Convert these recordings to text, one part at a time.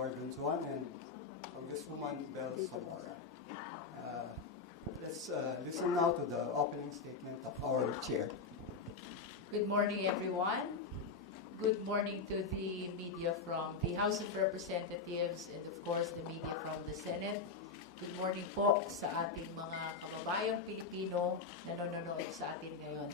Edward Dunzuan and Congresswoman Bel Zamora. Let's listen now to the opening statement of our chair. Good morning, everyone. Good morning to the media from the House of Representatives and of course the media from the Senate. Good morning po sa ating mga kababayang Pilipino na nanonood sa atin ngayon.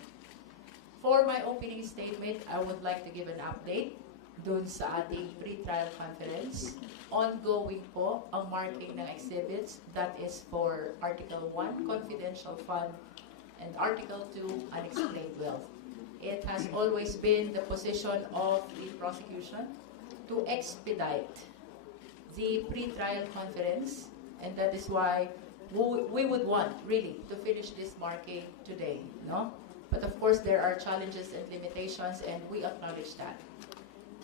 For my opening statement, I would like to give an update dun sa ating pre-trial conference. Ongoing po ang marking ng exhibits. That is for Article 1, Confidential Fund, and Article 2, Unexplained Wealth. It has always been the position of the prosecution to expedite the pre-trial conference, and that is why we would want, really, to finish this marking today, no? But of course, there are challenges and limitations, and we acknowledge that.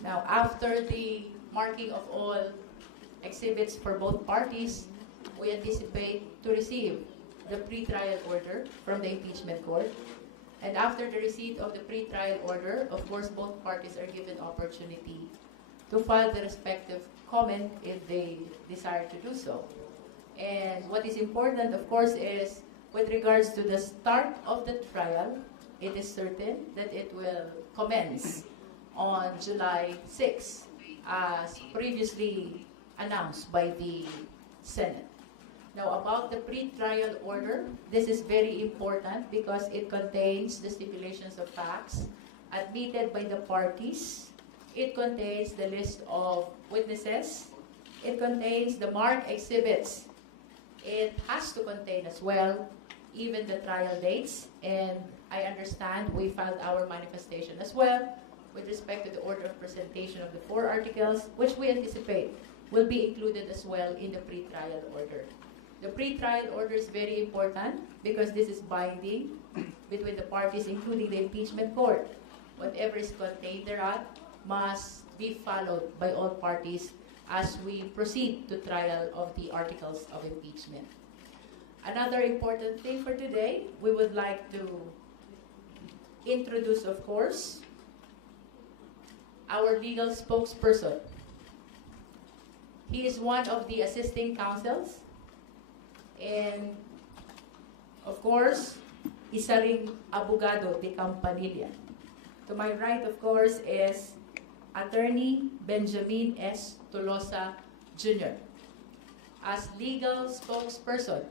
Now, after the marking of all exhibits for both parties, we anticipate to receive the pre-trial order from the impeachment court. And after the receipt of the pre-trial order, of course, both parties are given opportunity to file the respective comment if they desire to do so. And what is important, of course, is with regards to the start of the trial, it is certain that it will commence on July 6, as previously announced by the Senate. Now, about the pre-trial order, this is very important because it contains the stipulations of facts admitted by the parties. It contains the list of witnesses. It contains the marked exhibits. It has to contain as well even the trial dates. And I understand we filed our manifestation as well with respect to the order of presentation of the 4 articles, which we anticipate will be included as well in the pre-trial order. The pre-trial order is very important because this is binding between the parties, including the impeachment court. Whatever is contained thereon must be followed by all parties as we proceed to trial of the articles of impeachment. Another important thing for today, we would like to introduce, of course, our legal spokesperson. He is one of the assisting counsels. And, of course, isa ring abogado de Campanilla. To my right, of course, is Attorney Benjamin S. Tolosa, Jr. As legal spokesperson,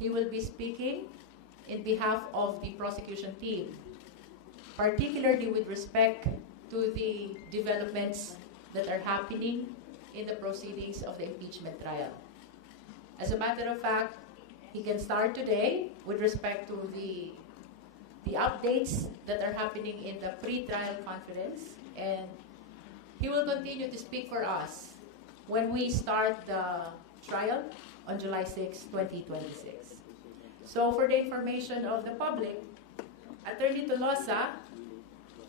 he will be speaking in behalf of the prosecution team, particularly with respect to the developments that are happening in the proceedings of the impeachment trial. As a matter of fact, he can start today with respect to the updates that are happening in the pre-trial conference, and he will continue to speak for us when we start the trial on July 6, 2026. So for the information of the public, Attorney Tolosa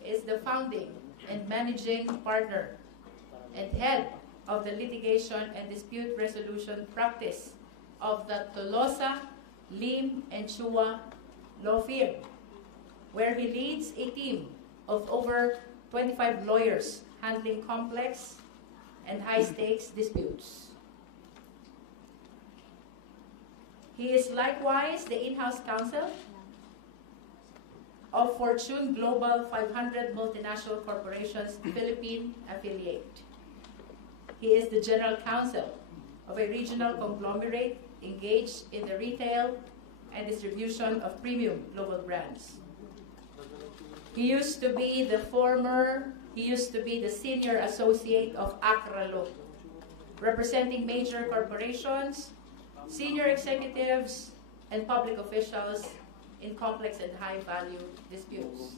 is the founding and managing partner and head of the litigation and dispute resolution practice of the Tolosa, Lim, and Chua law firm, where he leads a team of over 25 lawyers handling complex and high-stakes disputes. He is likewise the in-house counsel of Fortune Global 500 Multinational Corporation's Philippine affiliate. He is the general counsel of a regional conglomerate engaged in the retail and distribution of premium global brands. He used to be the senior associate of Accra Law, representing major corporations, senior executives, and public officials in complex and high-value disputes.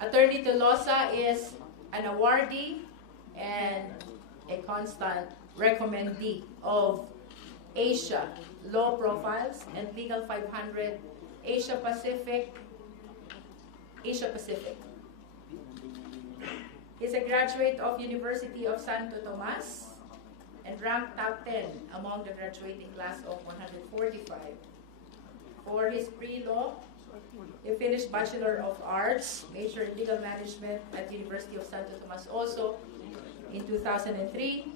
Attorney Tolosa is an awardee and a constant recommendee of Asia Law Profiles and Legal 500 Asia Pacific. He's a graduate of University of Santo Tomas and ranked top 10 among the graduating class of 145. For his pre-law, he finished Bachelor of Arts, major in Legal Management at University of Santo Tomas, also in 2003.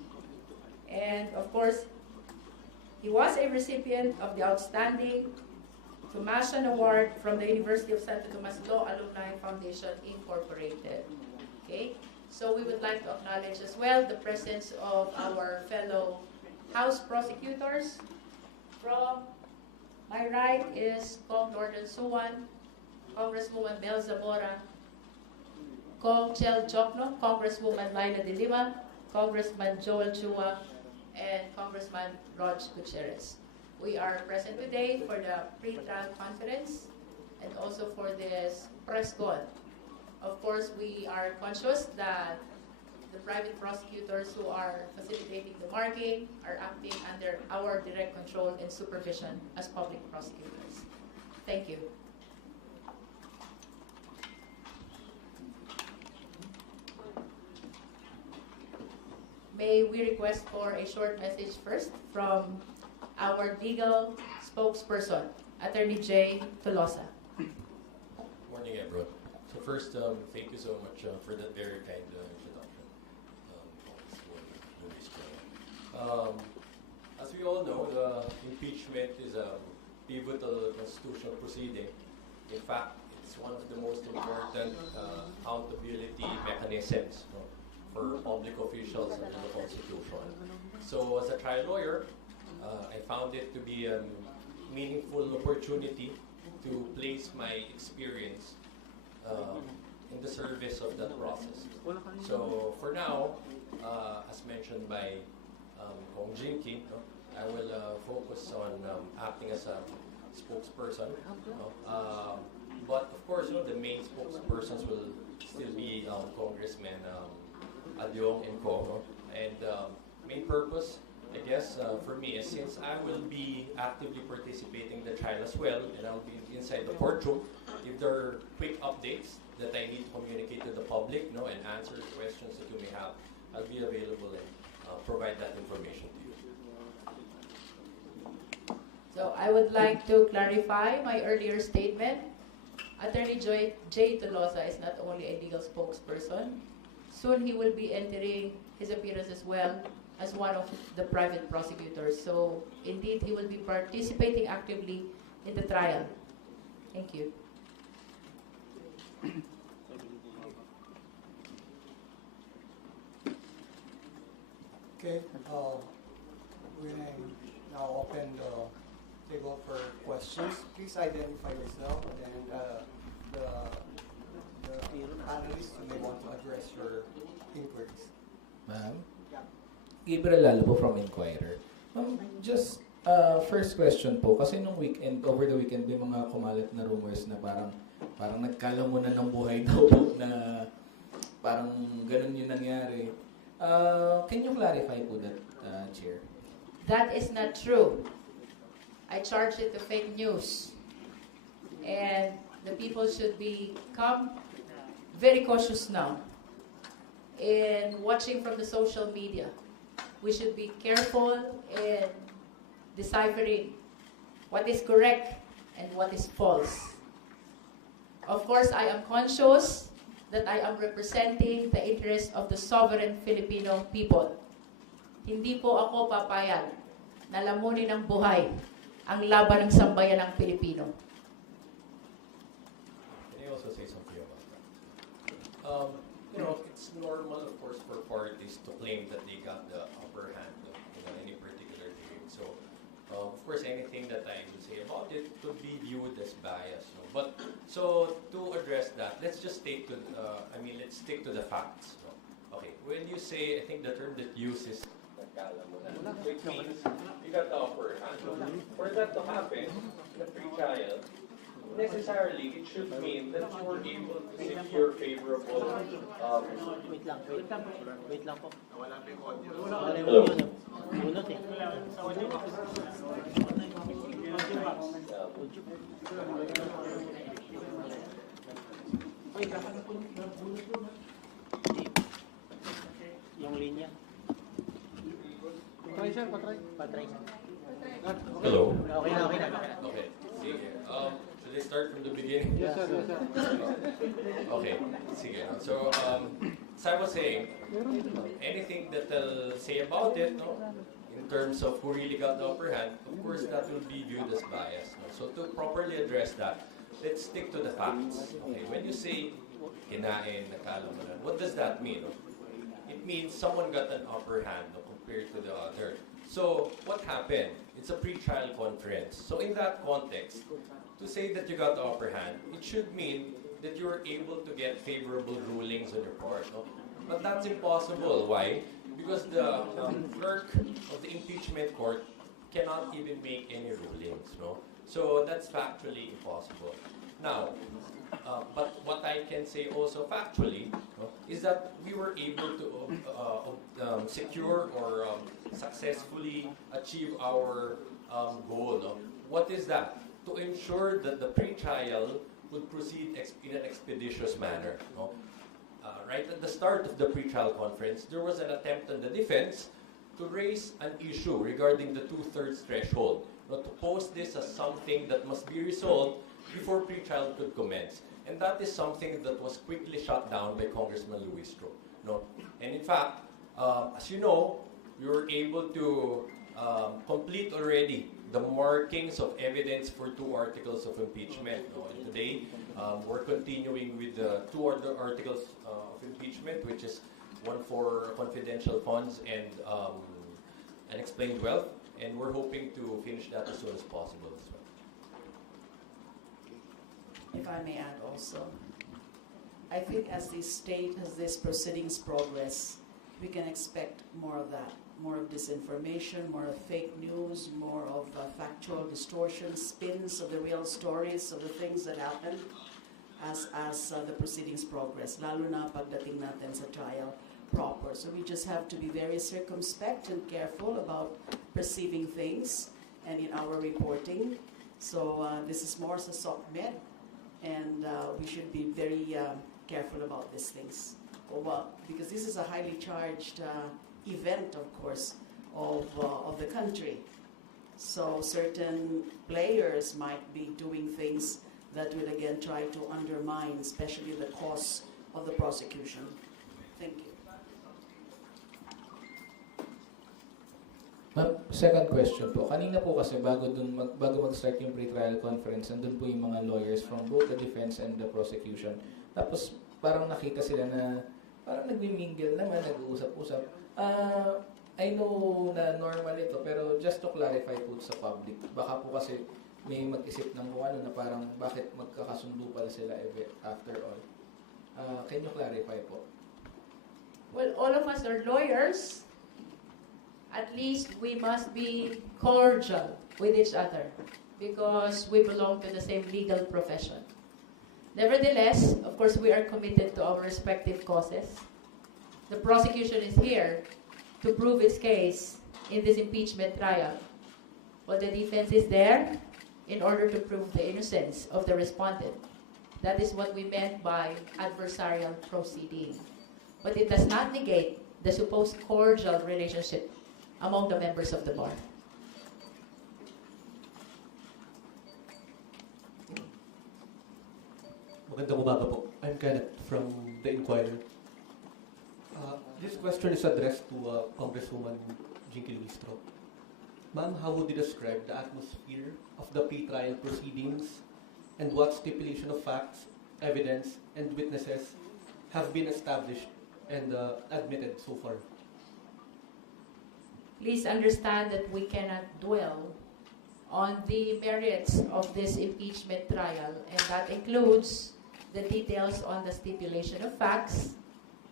And of course, he was a recipient of the Outstanding Tumashan Award from the University of Santo Tomas Law Alumni Foundation Incorporated. Okay, so we would like to acknowledge as well the presence of our fellow House prosecutors. From my right is Kong Norton Suwan, Congresswoman Bel Zamora, Kong Chel Jokno, Congresswoman Laila de Lima, Congressman Joel Chua, and Congressman Rog Gutierrez. We are present today for the pre-trial conference and also for this press con. Of course, we are conscious that the private prosecutors who are facilitating the marking are acting under our direct control and supervision as public prosecutors. Thank you. May we request for a short message first from our legal spokesperson, Attorney Jay Tolosa. Morning, everyone. So first, thank you so much for that very kind introduction. As we all know, the impeachment is a pivotal constitutional proceeding. In fact, it's one of the most important accountability mechanisms for public officials under the Constitution. So as a trial lawyer, I found it to be a meaningful opportunity to place my experience in the service of that process. So for now, as mentioned by Kong Jinky, I will focus on acting as a spokesperson. But of course, the main spokespersons will still be Congressman Adyong and Ko. And main purpose, I guess, for me is since I will be actively participating in the trial as well, and I'll be inside the courtroom, if there are quick updates that I need to communicate to the public, and answer questions that you may have, I'll be available and provide that information to you. So I would like to clarify my earlier statement. Attorney Jay Tolosa is not only a legal spokesperson. Soon he will be entering his appearance as well as one of the private prosecutors. So indeed, he will be participating actively in the trial. Thank you. Okay, we're gonna now open the table for questions. Please identify yourself and the panelists who may want to address your inquiries. Ma'am? Gabriel Lalo po from Inquirer. Ma'am, just first question po, kasi nung weekend, over the weekend, may mga kumalat na rumors na parang nagkalamunan ng buhay daw po na parang ganun yung nangyari. Can you clarify po that, Chair? That is not true. I charge it to fake news. And the people should become very cautious now in watching from the social media. We should be careful in deciphering what is correct and what is false. Of course, I am conscious that I am representing the interests of the sovereign Filipino people. Hindi po ako papayag na lamunin ng buhay ang laban ng sambayan ng Pilipino. Can I also say something about that? It's normal, of course, for parties to claim that they got the upper hand in any particular game. So, of course, anything that I will say about it could be viewed as bias. No? But so to address that, let's just stick to let's stick to the facts. No? Okay, when you say, I think the term that uses which means you got the upper hand. For that to happen, the pre-trial, necessarily it should mean that you were able to secure favorable. Wait lang po. Hello. Bunot eh. Yung linya. Patry. Hello. Okay na. Okay. Sige. Should I start from the beginning? Yes, sir. Okay. Sige. So, as I was saying, anything that they'll say about it, no, in terms of who really got the upper hand, of course that will be viewed as bias. No? So to properly address that, let's stick to the facts. Okay, when you say kinain, nakala mo na, what does that mean? No? It means someone got an upper hand, no, compared to the other. So what happened? It's a pre-trial conference. So in that context, to say that you got the upper hand, it should mean that you were able to get favorable rulings on your part. No? But that's impossible. Why? Because the clerk of the impeachment court cannot even make any rulings. No? So that's factually impossible. Now, but what I can say also factually, no, is that we were able to secure or successfully achieve our goal. No? What is that? To ensure that the pre-trial would proceed in an expeditious manner. No? Right at the start of the pre-trial conference, there was an attempt on the defense to raise an issue regarding the 2/3 threshold. No, to pose this as something that must be resolved before pre-trial could commence. And that is something that was quickly shut down by Congressman Luistro. No? And in fact, as you know, we were able to complete already the markings of evidence for 2 articles of impeachment. No? And today, we're continuing with the 2 other articles of impeachment, which is one for confidential funds and unexplained wealth. And we're hoping to finish that as soon as possible as well. If I may add also, I think as the state, as this proceedings progress, we can expect more of that, more of disinformation, more of fake news, more of factual distortions, spins of the real stories of the things that happen as the proceedings progress, lalo na pagdating natin sa trial proper. So we just have to be very circumspect and careful about perceiving things and in our reporting. So this is more sa SOCMED, and we should be very careful about these things. Because this is a highly charged event, of course, of the country. So certain players might be doing things that will again try to undermine, especially the cause of the prosecution. Thank you. Ma'am, second question po. Kanina po kasi bago mag-start yung pre-trial conference, nandun po yung mga lawyers from both the defense and the prosecution. Tapos parang nakita sila na parang nagmi-mingle naman, nag-uusap-usap. I know na normal ito, pero just to clarify po sa public, baka po kasi may mag-isip ng kung ano na parang bakit magkakasundo pala sila after all. Can you clarify po? Well, all of us are lawyers. At least we must be cordial with each other because we belong to the same legal profession. Nevertheless, of course, we are committed to our respective causes. The prosecution is here to prove its case in this impeachment trial, while the defense is there in order to prove the innocence of the respondent. That is what we meant by adversarial proceeding. But it does not negate the supposed cordial relationship among the members of the bar. Magandang umaga po. I'm Kenneth from The Inquirer. This question is addressed to Congresswoman Jinky Luistro. Ma'am, how would you describe the atmosphere of the pre-trial proceedings and what stipulation of facts, evidence, and witnesses have been established and admitted so far? Please understand that we cannot dwell on the merits of this impeachment trial, and that includes the details on the stipulation of facts,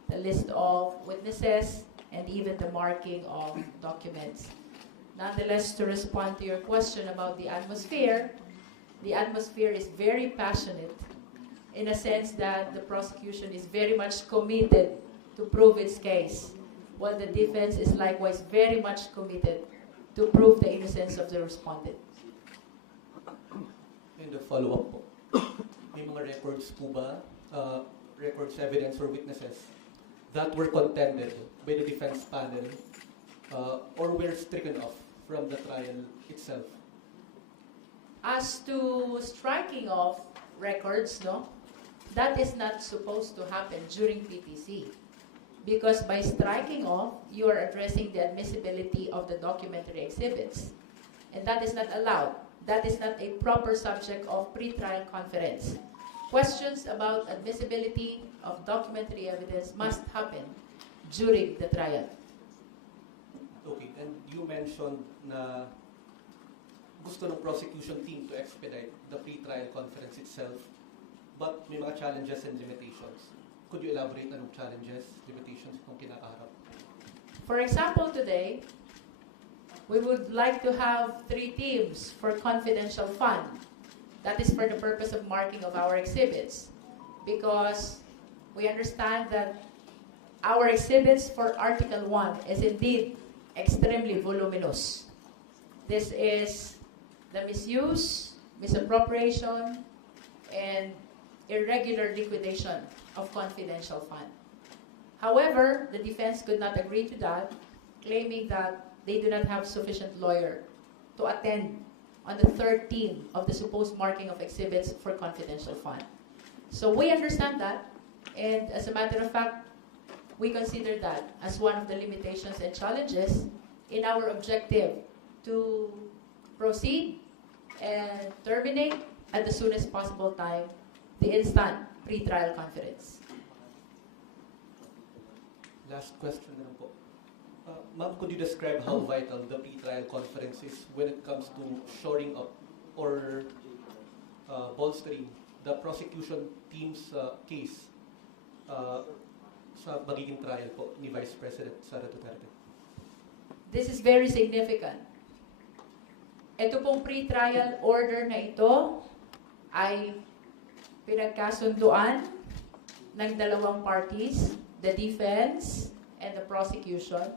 the list of witnesses, and even the marking of documents. Nonetheless, to respond to your question about the atmosphere is very passionate in a sense that the prosecution is very much committed to prove its case, while the defense is likewise very much committed to prove the innocence of the respondent. And a follow-up po. May mga records po ba, records, evidence, or witnesses that were contended by the defense panel or were stricken off from the trial itself? As to striking off records, no, that is not supposed to happen during PTC. because by striking off, you are addressing the admissibility of the documentary exhibits. And that is not allowed. That is not a proper subject of pre-trial conference. Questions about admissibility of documentary evidence must happen during the trial. Okay, and you mentioned na gusto ng prosecution team to expedite the pre-trial conference itself, but may mga challenges and limitations. Could you elaborate anong challenges, limitations kung kinakaharap? For example, today, we would like to have 3 teams for confidential fund. That is for the purpose of marking of our exhibits, because we understand that our exhibits for Article 1 is indeed extremely voluminous. This is the misuse, misappropriation, and irregular liquidation of confidential fund. However, the defense could not agree to that, claiming that they do not have sufficient lawyer to attend on the 3rd team of the supposed marking of exhibits for confidential fund. So we understand that, and as a matter of fact, we consider that as one of the limitations and challenges in our objective to proceed and terminate at the soonest possible time the instant pre-trial conference. Last question na lang po. Ma'am, could you describe how vital the pre-trial conference is when it comes to shoring up or bolstering the prosecution team's case sa magiging trial po ni Vice President Sara Duterte? This is very significant. Ito pong pre-trial order na ito ay pinagkasunduan ng dalawang parties, the defense and the prosecution,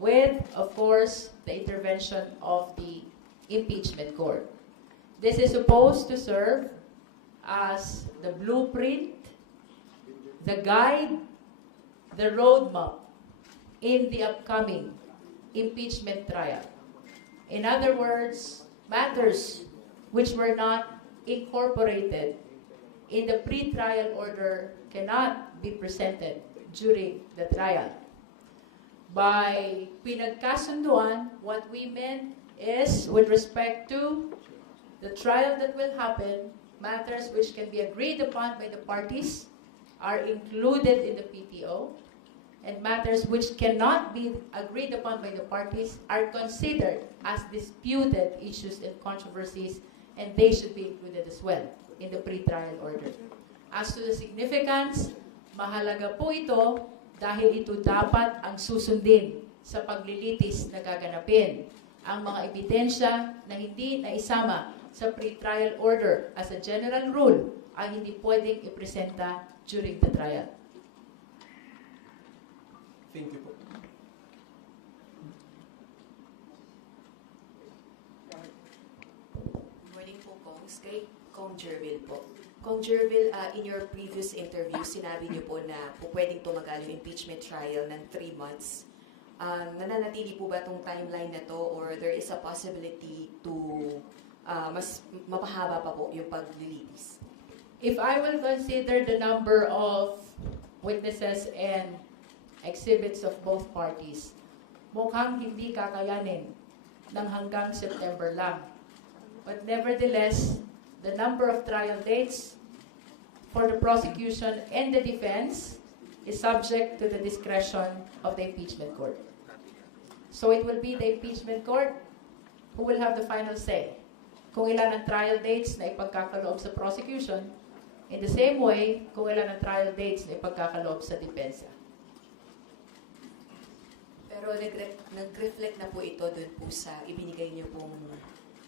with, of course, the intervention of the impeachment court. This is supposed to serve as the blueprint, the guide, the roadmap in the upcoming impeachment trial. In other words, matters which were not incorporated in the pre-trial order cannot be presented during the trial. By pinagkasunduan, what we meant is, with respect to the trial that will happen, matters which can be agreed upon by the parties are included in the PTO, and matters which cannot be agreed upon by the parties are considered as disputed issues and controversies, and they should be included as well in the pre-trial order. As to the significance, mahalaga po ito dahil ito dapat ang susundin sa paglilitis na gaganapin. Ang mga ebidensya na hindi naisama sa pre-trial order as a general rule ay hindi pwedeng ipresenta during the trial. Thank you po. Good morning po, Kongs. Kay Kong Jervil po. Kong Jervil, in your previous interview, sinabi niyo po na po pwedeng tumagal yung impeachment trial ng 3 months. Nananatili po ba itong timeline na to, or there is a possibility to mas mapahaba pa po yung paglilitis? If I will consider the number of witnesses and exhibits of both parties, mukhang hindi kakayanin ng hanggang September lang. But nevertheless, the number of trial dates for the prosecution and the defense is subject to the discretion of the impeachment court. So it will be the impeachment court who will have the final say kung ilan ang trial dates na ipagkakaloob sa prosecution, in the same way kung ilan ang trial dates na ipagkakaloob sa depensa. Pero nag-reflect na po ito dun po sa ibinigay niyo pong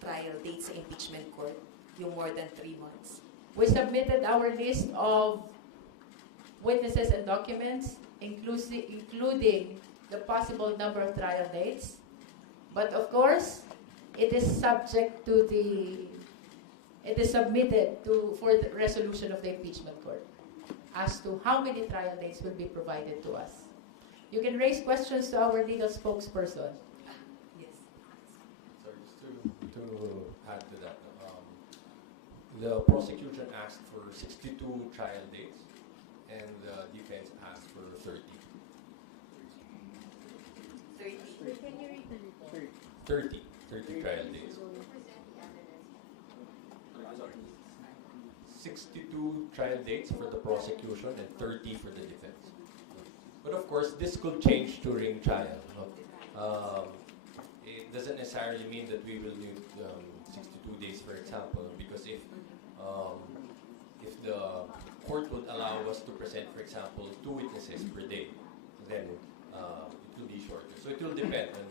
trial date sa impeachment court, yung more than 3 months. We submitted our list of witnesses and documents, including the possible number of trial dates. But of course, it is subject to it is submitted for the resolution of the impeachment court as to how many trial dates will be provided to us. You can raise questions to our legal spokesperson. Yes. Sorry, just to add to that, the prosecution asked for 62 trial dates, and the defense asked for 30. 30 trial dates. 62 trial dates for the prosecution and 30 for the defense. But of course, this could change during trial. No? It doesn't necessarily mean that we will need 62 days, for example, because if the court would allow us to present, for example, 2 witnesses per day, then it will be shorter. So it will depend on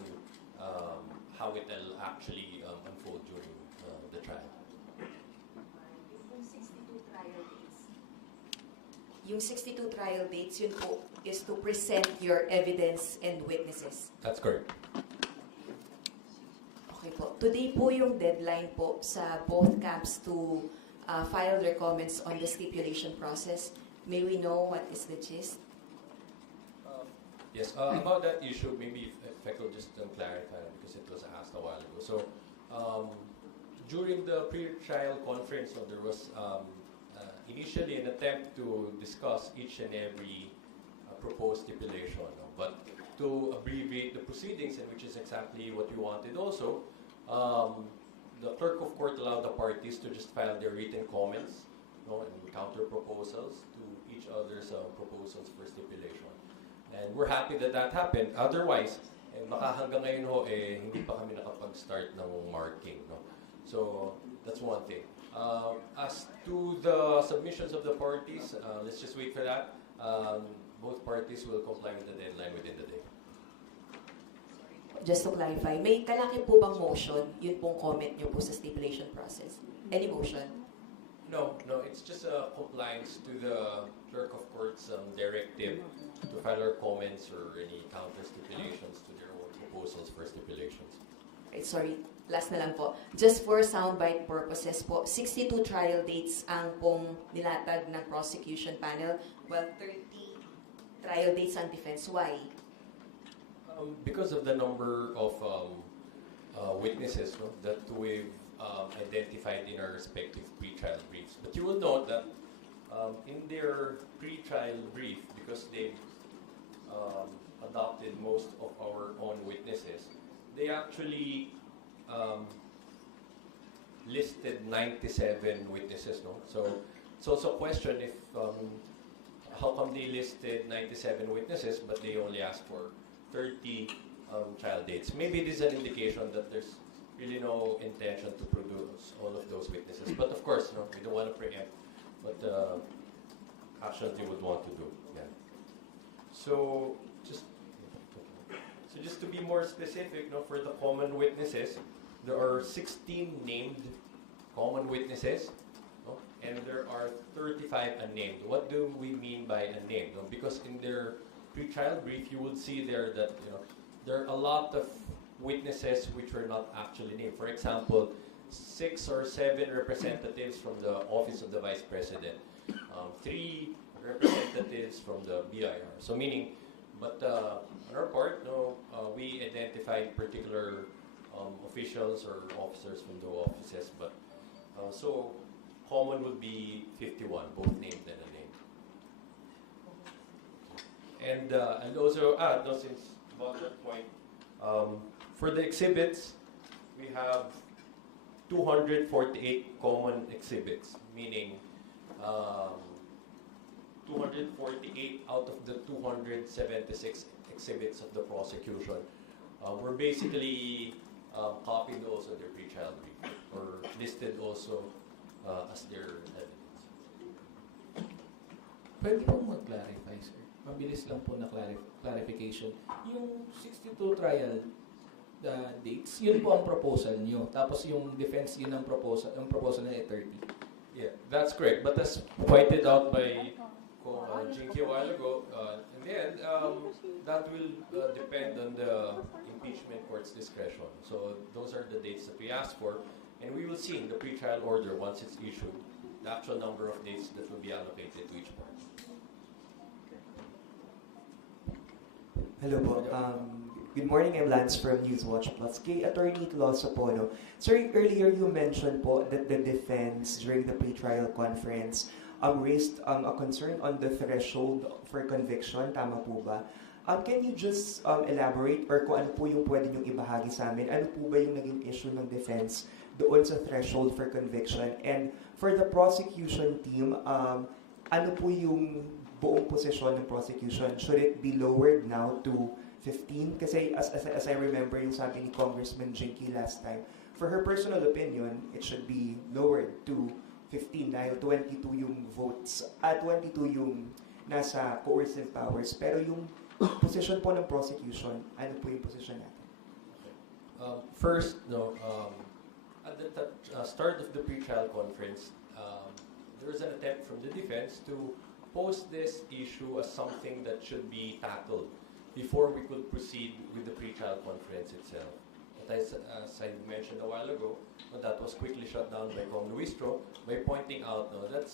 how it will actually unfold during the trial. Yung 62 trial dates, yun po, is to present your evidence and witnesses. That's correct. Okay po. Today po yung deadline po sa both camps to file their comments on the stipulation process. May we know what is the gist? Yes, about that issue, maybe if I could just clarify, because it was asked a while ago. So, during the pre-trial conference, there was initially an attempt to discuss each and every proposed stipulation. But to abbreviate the proceedings, and which is exactly what we wanted also, the clerk of court allowed the parties to just file their written comments and counter proposals to each other's proposals for stipulation. And we're happy that that happened. Otherwise, hanggang ngayon hindi pa kami nakapag-start ng marking. No? So, that's one thing. As to the submissions of the parties, let's just wait for that. Both parties will comply with the deadline within the day. Just to clarify, may kalaki po bang motion? Yun pong comment nyo po sa stipulation process. Any motion? No, it's just a compliance to the clerk of court's directive to file our comments or any counter stipulations to their own proposals for stipulations. Right, sorry, last na lang po. Just for soundbite purposes po, 62 trial dates ang pong nilatag ng prosecution panel, while 30 trial dates ang defense. Why? Because of the number of witnesses that we've identified in our respective pre-trial briefs. But you will note that in their pre-trial brief, because they've adopted most of our own witnesses, they actually listed 97 witnesses. No? So it's also a question if how come they listed 97 witnesses but they only asked for 30 trial dates. Maybe this is an indication that there's really no intention to produce all of those witnesses. But of course, we don't want to preempt what actions they would want to do. Yeah. So just to be more specific, for the common witnesses, there are 16 named common witnesses, and there are 35 unnamed. What do we mean by unnamed? Because in their pre-trial brief, you would see there that there are a lot of witnesses which were not actually named. For example, 6 or 7 representatives from the Office of the Vice President, 3 representatives from the BIR. So meaning, but on our part, we identified particular officials or officers from the offices. But so common would be 51, both named and unnamed. And also add, since about that point, for the exhibits, we have 248 common exhibits, meaning 248 out of the 276 exhibits of the prosecution were basically copied also their pre-trial brief or listed also as their evidence. Pwede po mag-clarify, sir? Mabilis lang po na clarification. Yung 62 trial dates, yun po ang proposal nyo. Tapos yung defense, yun ang proposal na 30. Yeah, that's correct. But as pointed out by Jinky a while ago, in the end, that will depend on the impeachment court's discretion. So those are the dates that we asked for, and we will see in the pre-trial order once it's issued the actual number of dates that will be allocated to each party. Hello po. Good morning, I'm Lance from Newswatch Plus. Kay Attorney Tolosa po, Sir, earlier you mentioned po that the defense during the pre-trial conference raised a concern on the threshold for conviction. Tama po ba? Can you just elaborate or kung ano po yung pwede niyong ibahagi sa amin? Ano po ba yung naging issue ng defense doon sa threshold for conviction? And for the prosecution team, ano po yung buong posisyon ng prosecution? Should it be lowered now to 15? Kasi as I remember yung sabi ni Congressman Jinky last time, for her personal opinion, it should be lowered to 15 dahil 22 yung votes at 22 yung nasa coercive powers. Pero yung position po ng prosecution, ano po yung position natin? First, at the start of the pre-trial conference, there was an attempt from the defense to pose this issue as something that should be tackled before we could proceed with the pre-trial conference itself. But as I mentioned a while ago, that was quickly shut down by Cong Luistro by pointing out that's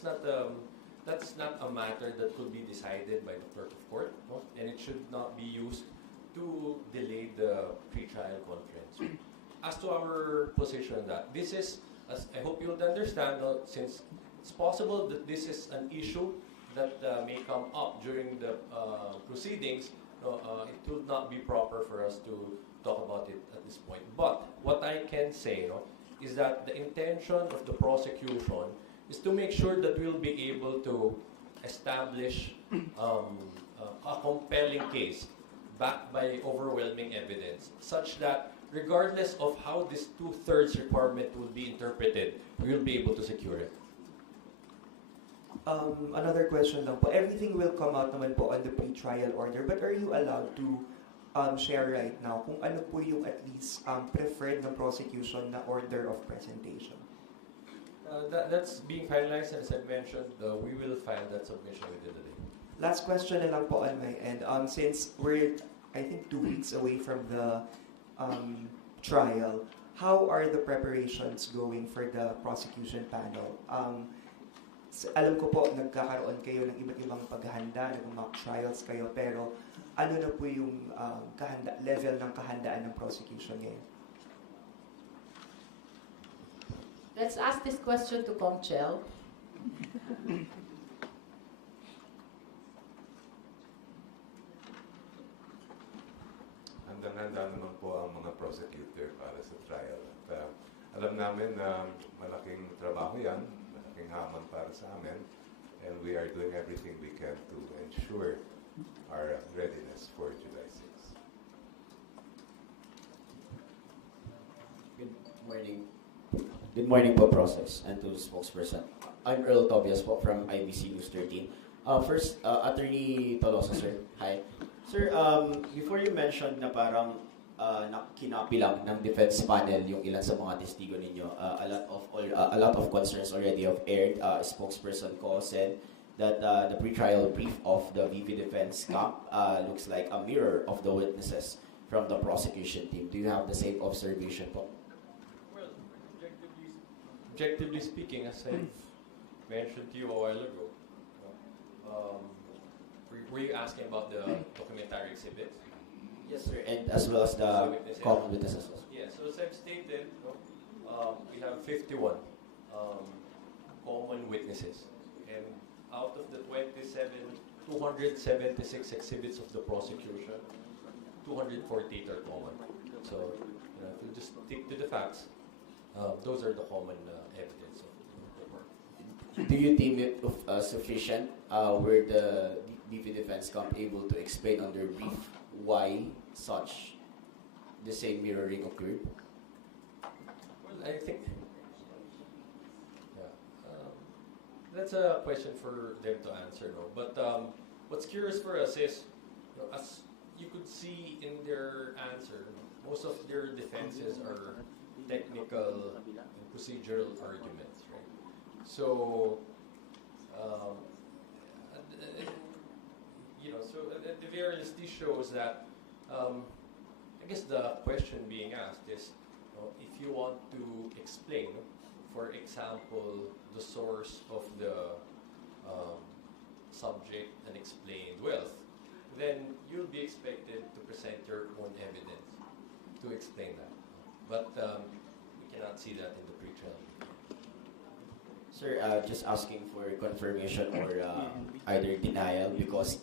not a matter that could be decided by the clerk of court, and it should not be used to delay the pre-trial conference. As to our position on that, this is, as I hope you'll understand, since it's possible that this is an issue that may come up during the proceedings, it would not be proper for us to talk about it at this point. But what I can say is that the intention of the prosecution is to make sure that we'll be able to establish a compelling case backed by overwhelming evidence, such that regardless of how this 2/3 requirement will be interpreted, we will be able to secure it. Another question lang po. Everything will come out naman po on the pre-trial order, but are you allowed to share right now kung ano po yung at least preferred ng prosecution na order of presentation? That's being finalized, and as I mentioned, we will file that submission within the day. Last question na lang po on my end. Since we're, I think, 2 weeks away from the trial, how are the preparations going for the prosecution panel? Alam ko po, nagkakaroon kayo ng iba't ibang paghahanda, nag-mock trials kayo, pero ano na po yung level ng kahandaan ng prosecution ngayon? Let's ask this question to Conchel. Handang-handa naman po ang mga prosecutor para sa trial. At alam namin na malaking trabaho yan, malaking hamon para sa amin, and we are doing everything we can to ensure our readiness for July 6. Good morning. Good morning po, Process, and to the spokesperson. I'm Earl Tobias po from IBC News 13. First, Attorney Tolosa, sir. Hi. Sir, before you mentioned na parang kinapi lang ng defense panel yung ilan sa mga testigo ninyo, a lot of concerns already have aired. Spokesperson ko said that the pretrial brief of the VP Defense Camp looks like a mirror of the witnesses from the prosecution team. Do you have the same observation po? Well, objectively speaking, as I mentioned to you a while ago, were you asking about the documentary exhibits? Yes, sir, and as well as the common witnesses. Yeah, so as I've stated, we have 51 common witnesses, and out of the 276 exhibits of the prosecution, 248 are common. So, if we just stick to the facts, those are the common evidence of the work. Do you deem it sufficient? Were the VP Defense Camp able to explain on their brief why such the same mirroring occurred? Well, I think that's a question for them to answer, no? But what's curious for us is, as you could see in their answer, most of their defenses are technical and procedural arguments, right? So, so at the very least, this shows that, I guess the question being asked is, if you want to explain, for example, the source of the subject and explained wealth, then you'll be expected to present your own evidence to explain that. But we cannot see that in the pre-trial. Sir, just asking for confirmation or either denial because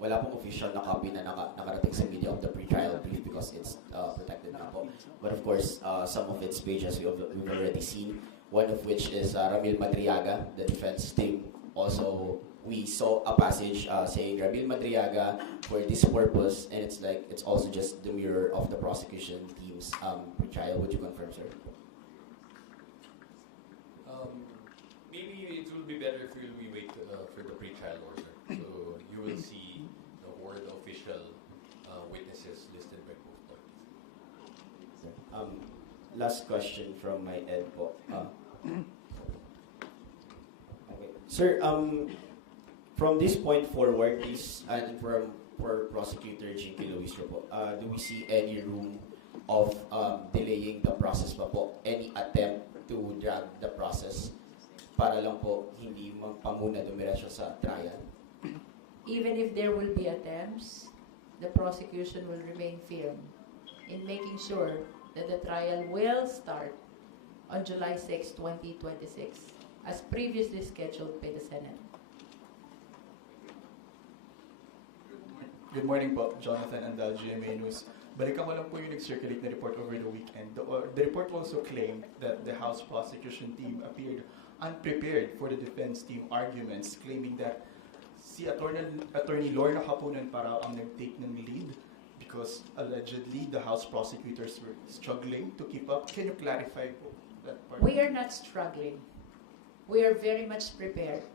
wala pong official na copy na nakarating sa media of the pre-trial brief because it's protected na po. But of course, some of its pages we've already seen, one of which is Ramil Madriaga, the defense team. Also, we saw a passage saying Ramil Madriaga for this purpose, and it's also just the mirror of the prosecution team's pre-trial. Would you confirm, sir? Maybe it will be better if we wait for the pre-trial order. So you will see the official witnesses listed by both parties. Last question from my end po. Okay. Sir, from this point forward, and for Prosecutor Jinky Luistro po, do we see any room of delaying the process pa po? Any attempt to drag the process para lang po hindi pamuna dumiretso sa trial? Even if there will be attempts, the prosecution will remain firm in making sure that the trial will start on July 6, 2026, as previously scheduled by the Senate. Good morning po, Jonathan Andal, GMA News. Balikan ko lang po yung nag-circulate na report over the weekend. The report also claimed that the House prosecution team appeared unprepared for the defense team arguments, claiming that si Attorney Lorna Hapunan para ang nag-take ng lead because allegedly the House prosecutors were struggling to keep up. Can you clarify po that part? We are not struggling. We are very much prepared.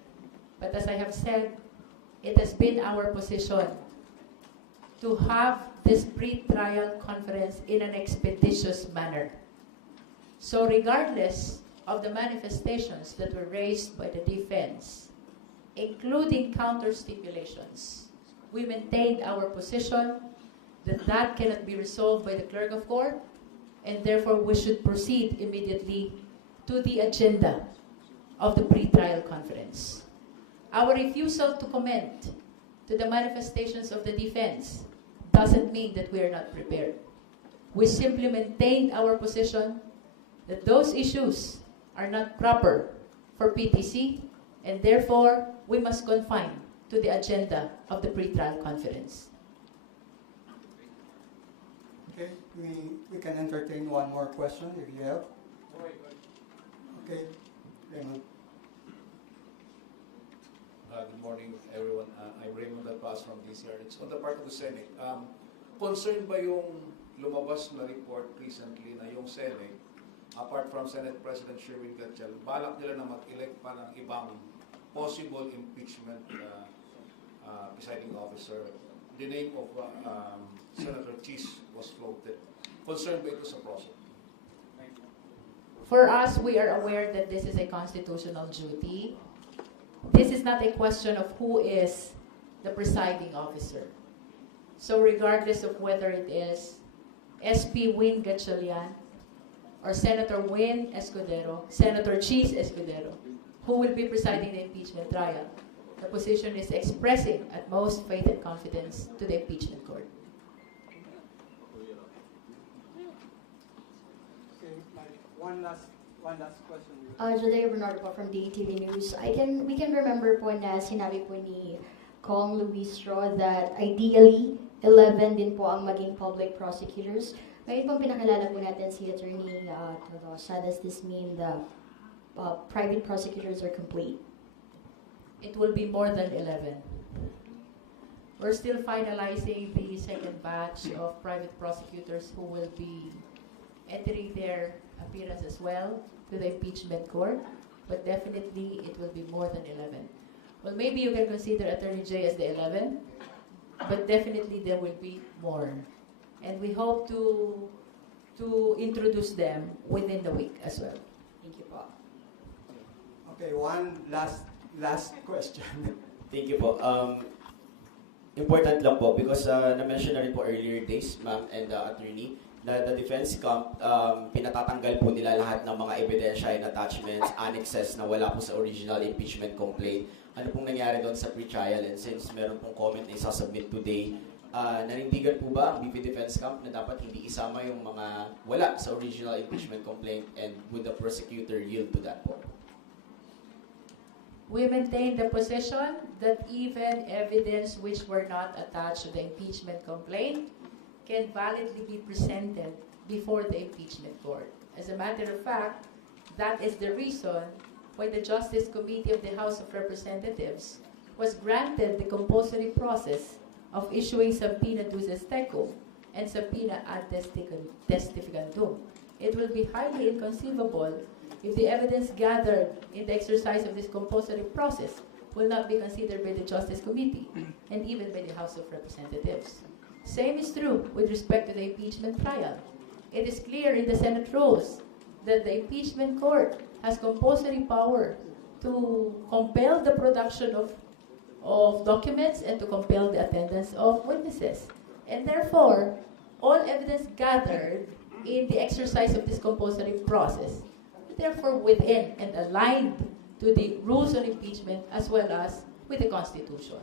But as I have said, it has been our position to have this pre-trial conference in an expeditious manner. So regardless of the manifestations that were raised by the defense, including counter-stipulations, we maintained our position that cannot be resolved by the clerk of court, and therefore we should proceed immediately to the agenda of the pre-trial conference. Our refusal to comment to the manifestations of the defense doesn't mean that we are not prepared. We simply maintained our position that those issues are not proper for PTC, and therefore we must confine to the agenda of the pre-trial conference. Okay, we can entertain one more question if you have. Okay, Raymond. Good morning, everyone. I'm Raymond Alpaz from DCR. It's on the part of the Senate. Concerned ba yung lumabas na report recently na yung Senate, apart from Senate President Sherwin Gatchalian, balak nila na mag-elect pa ng ibang possible impeachment presiding officer? The name of Senator Cheese was floated. Concerned ba ito sa process? For us, we are aware that this is a constitutional duty. This is not a question of who is the presiding officer. So regardless of whether it is SP Win Gatchalian or Senator Win Escudero, Senator Cheese Escudero, who will be presiding the impeachment trial, the position is expressing utmost faith and confidence to the impeachment court. Okay, one last question. Jodea Bernardo po from DATV News. We can remember po na sinabi po ni Kong Luistro that ideally 11 din po ang maging public prosecutors. Ngayon pong pinakilala po natin si Attorney Tolosa. Does this mean the private prosecutors are complete? It will be more than 11. We're still finalizing the second batch of private prosecutors who will be entering their appearance as well to the impeachment court, but definitely it will be more than 11. Well, maybe you can consider Attorney Jay as the 11, but definitely there will be more. And we hope to introduce them within the week as well. Thank you po. Okay, one last question. Thank you po. Important lang po because na-mention na rin po earlier days, ma'am and attorney, na the defense camp, pinatatanggal po nila lahat ng mga ebidensya and attachments, annexes na wala po sa original impeachment complaint. Ano pong nangyari doon sa pre-trial? And since meron pong comment na isasubmit today, nanindigan po ba ang BP Defense Camp na dapat hindi isama yung mga wala sa original impeachment complaint, and would the prosecutor yield to that po? We maintain the position that even evidence which were not attached to the impeachment complaint can validly be presented before the impeachment court. As a matter of fact, that is the reason why the Justice Committee of the House of Representatives was granted the compulsory process of issuing subpoena duces tecum and subpoena ad testificandum. It will be highly inconceivable if the evidence gathered in the exercise of this compulsory process will not be considered by the Justice Committee and even by the House of Representatives. Same is true with respect to the impeachment trial. It is clear in the Senate rules that the impeachment court has compulsory power to compel the production of documents and to compel the attendance of witnesses. And therefore, all evidence gathered in the exercise of this compulsory process, therefore within and aligned to the rules on impeachment as well as with the Constitution.